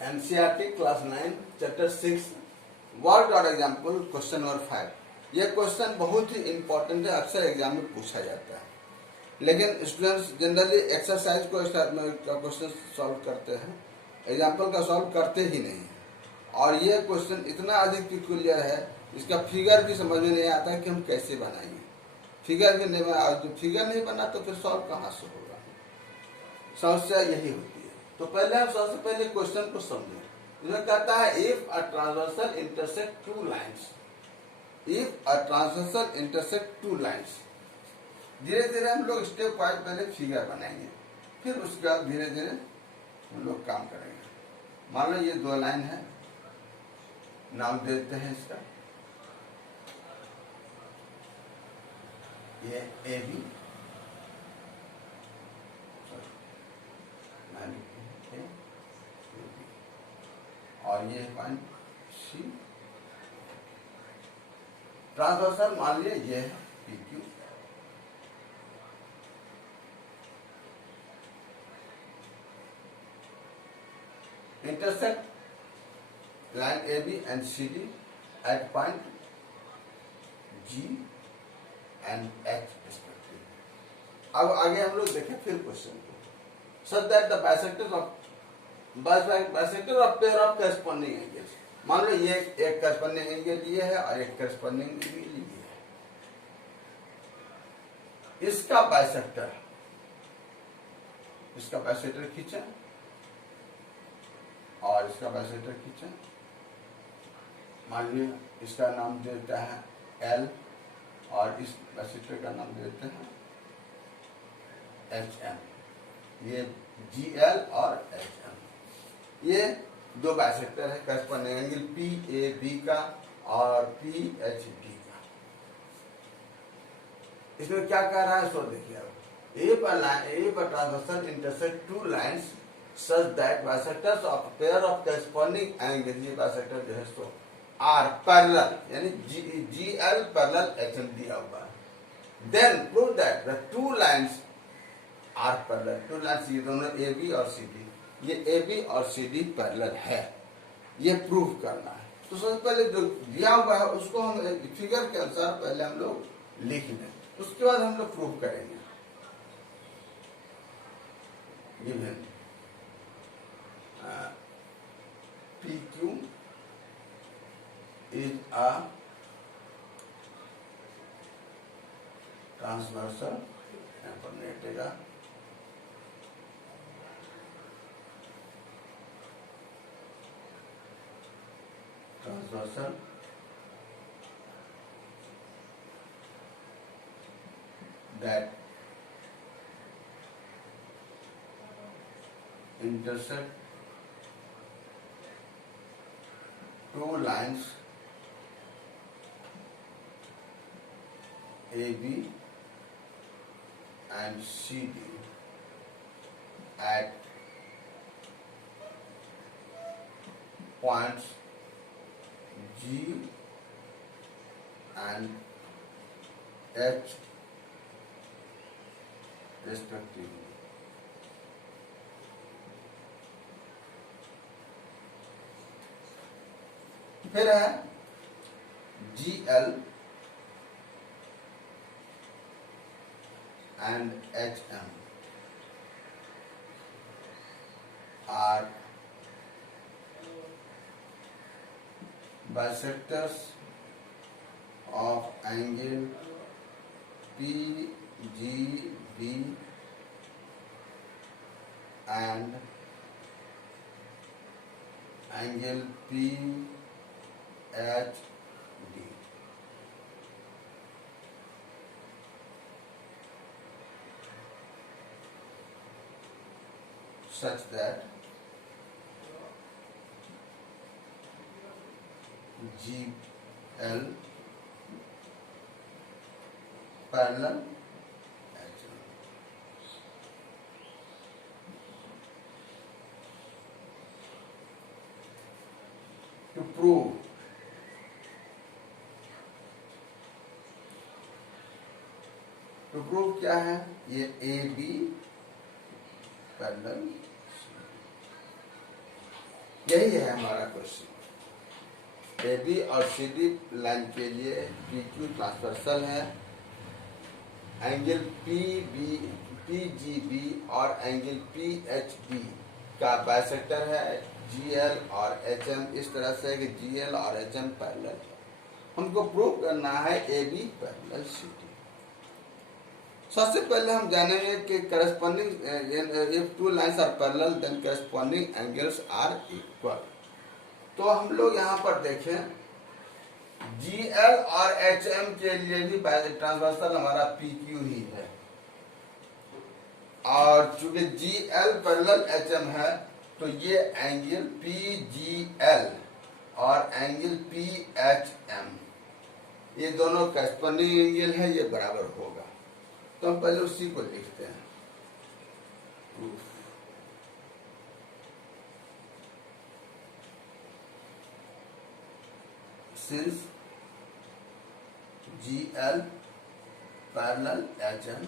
NCERT class 9 chapter 6 word और example question number 5। यह question बहुत ही इंपॉर्टेंट है, अक्सर एग्जाम में पूछा जाता है, लेकिन स्टूडेंट्स जनरली एक्सरसाइज को क्वेश्चन सॉल्व करते हैं, एग्जाम्पल का सॉल्व करते ही नहीं है। और ये क्वेश्चन इतना अधिक पिक्यूलियर है, इसका फिगर भी समझ में नहीं आता है कि हम कैसे बनाएंगे। फिगर भी नहीं बना, जो फिगर नहीं बना तो फिर सॉल्व कहाँ से होगा, समस्या यही होती है। तो पहले हम सबसे पहले क्वेश्चन को समझें। इसमें कहता है if a transversal intersect two lines, if a transversal intersect two lines. धीरे धीरे हम लोग स्टेप वाइज पहले फिगर बनाएंगे, फिर उसके बाद धीरे धीरे हम लोग काम करेंगे। मान लो ये दो लाइन है, नाम देते हैं इसका, ये ए बी और ये पॉइंट सी। ट्रांसवर्सल मान लिया ये है P Q. Intersect line A B and C D at point G and H respectively. अब आगे हम लोग देखें फिर क्वेश्चन को। Such that the bisector of pair of corresponding angles. मान लो ये एक करस्पॉन्डिंग एंगल लिए है और एक करस्पॉन्डिंग एंगल लिए है। इसका बाइसेक्टर खींचा और इसका बाइसेक्टर खींचा। मान लीजिए इसका नाम देता है एल और इस बाइसेक्टर का नाम देते हैं एच एम। ये जी एल और एच एम, ये दो बाइसेक्टर है, corresponding angle P A B का और पी एच डी का। इसमें क्या कह रहा है सो देखिए। अब transversal intersect two lines such that bisectors of pair of corresponding angle, ये बाइसेक्टर जो है सो आर पैरेलल, यानी G L parallel H M दिया हुआ है। Then prove that the two lines are parallel. Two lines ये दोनों A B और सी डी, ये ए बी और सी डी पैरेलल है, ये प्रूव करना है। तो सबसे पहले जो दिया हुआ है उसको हम फिगर के अनुसार पहले हम लोग लिख लें, उसके बाद हम लोग प्रूव करेंगे। Given P Q is a transversal, यहाँ पर नेटेगा transversal that intersect two lines AB and CD at points G and H respectively. फिर है GL and HM are bisectors of angle PGB and angle PHD such that GL parallel HM. To prove क्या है, ये ए B parallel, यही है हमारा question. A B और C D line के लिए पी क्यू ट्रांसवर्सल है, एंगल पी जी बी और एंगल पी एच डी का बाइसेक्टर है जी एल और एच एम, इस तरह से कि जी एल और एच एम पैरेलल है। हमको प्रूव करना है A B parallel C D. सबसे पहले हम जानेंगे कि corresponding if two lines are parallel then corresponding angles are equal. तो हम लोग यहाँ पर देखें जी एल और एच एम के लिए भी ट्रांसवर्सल हमारा पी क्यू ही है, और चूंकि G L parallel H M है तो ये एंगल पी जी एल और एंगल पी एच एम ये दोनों करस्पॉन्डिंग एंगल है, ये बराबर होगा। तो हम पहले उसी को लिखते हैं। Since G L parallel H M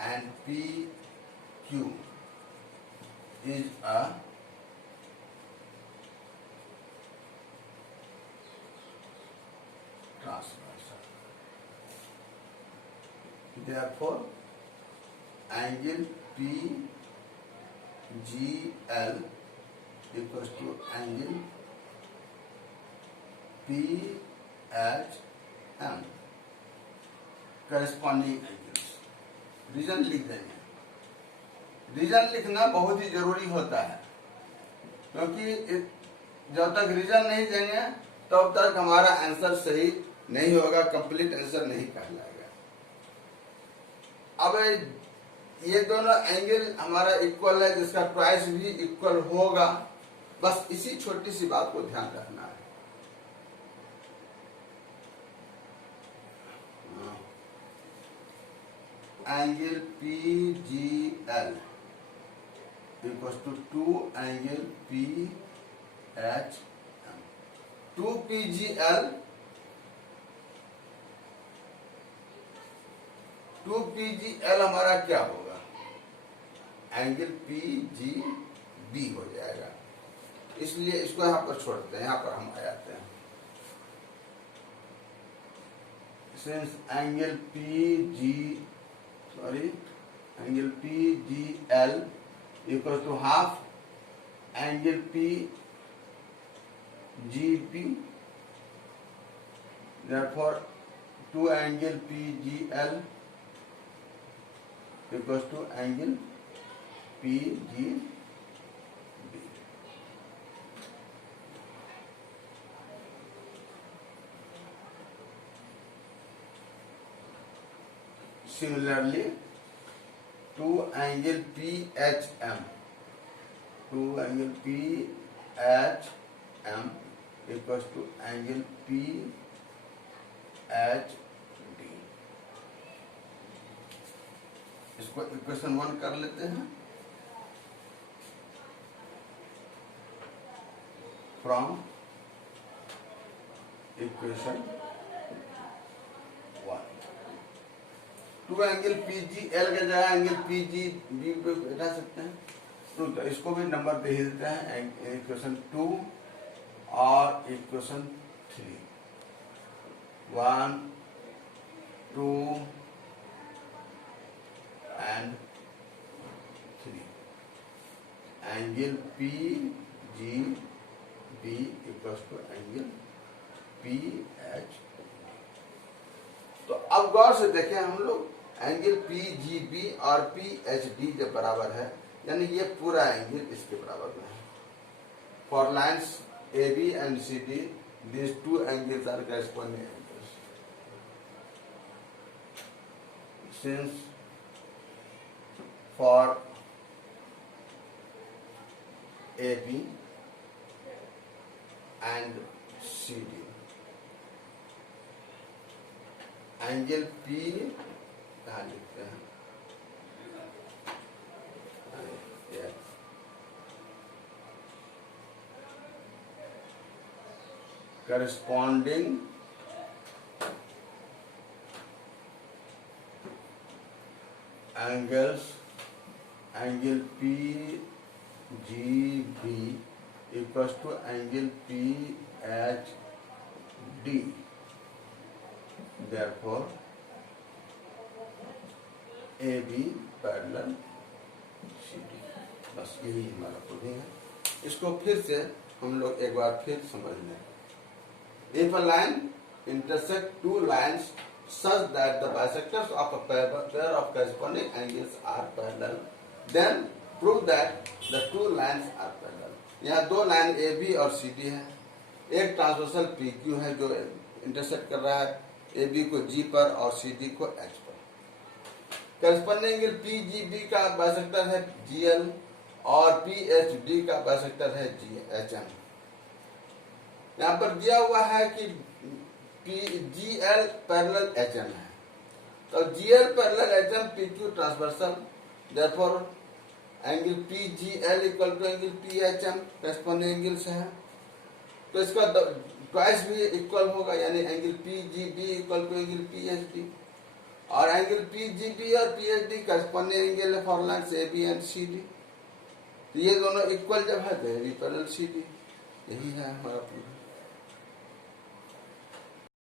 and PQ is a transversal. Therefore, angle PGL equals to angle PHM, corresponding angles. Reason लिख देंगे। रीजन लिखना बहुत ही जरूरी होता है, क्योंकि जब तक रीजन नहीं देंगे तब तक हमारा आंसर सही नहीं होगा, कंप्लीट आंसर नहीं कहलाएगा। अब ये दोनों एंगल हमारा इक्वल है, जिसका ट्वाइस भी इक्वल होगा। बस इसी छोटी सी बात को ध्यान रखना है। Angle PGL equals to 2 angle PHM। 2 PGL हमारा क्या होगा? एंगल PGB हो जाएगा। इसलिए इसको यहाँ पर छोड़ते हैं, यहाँ पर हम आ जाते हैं। Since angle angle PGL equals to half angle PGB, therefore 2 angle PGL equals to angle PGB. Similarly, 2 angle PHM equals to angle PHD। इसको इक्वेशन 1 कर लेते हैं। फ्रॉम इक्वेशन 2 एंगल PGL के जगह एंगल PGB पे बैठा सकते हैं, तो इसको भी नंबर दे ही देते हैं। इक्वेशन 2 और equation 3, 1, 2 and 3। Angle PGB equals to angle PH। तो अब गौर से देखें हम लोग, एंगल PGB और PHD जब बराबर है, यानी ये पूरा एंगल इसके बराबर में है। For lines AB and CD, these two angles are corresponding angles. Since for AB and CD, angle P कहाँ लिखते हैं? corresponding angles angle P G B equals to angle P H D, therefore A B parallel C D. बस यही हमारा proving है। इसको फिर से हम लोग एक बार फिर समझ लें। If a line intersect two lines such that the bisectors of a pair of corresponding angles are parallel, then prove that the two lines are parallel। यहाँ दो लाइन ए बी और सी डी है, एक transversal P Q है जो intersect कर रहा है ए बी को जी पर और सी डी को एच पर। Corresponding angle P G B का बाइसेक्टर है जी एल और पी एच डी का बाइसेक्टर है जी एच एम। यहाँ पर दिया हुआ है कि G L parallel H M है, तो G L parallel H M P Q transversal, therefore angle P G L equal to angle P H M corresponding angles है, तो इसका ट्वाइस भी इक्वल होगा, यानी angle P G B equal to angle P H D, और angle P G B और P H D corresponding angle है for lines A B and C D. तो ये दोनों इक्वल जब है तो A B parallel C D, यही है हमारा प्रूफ।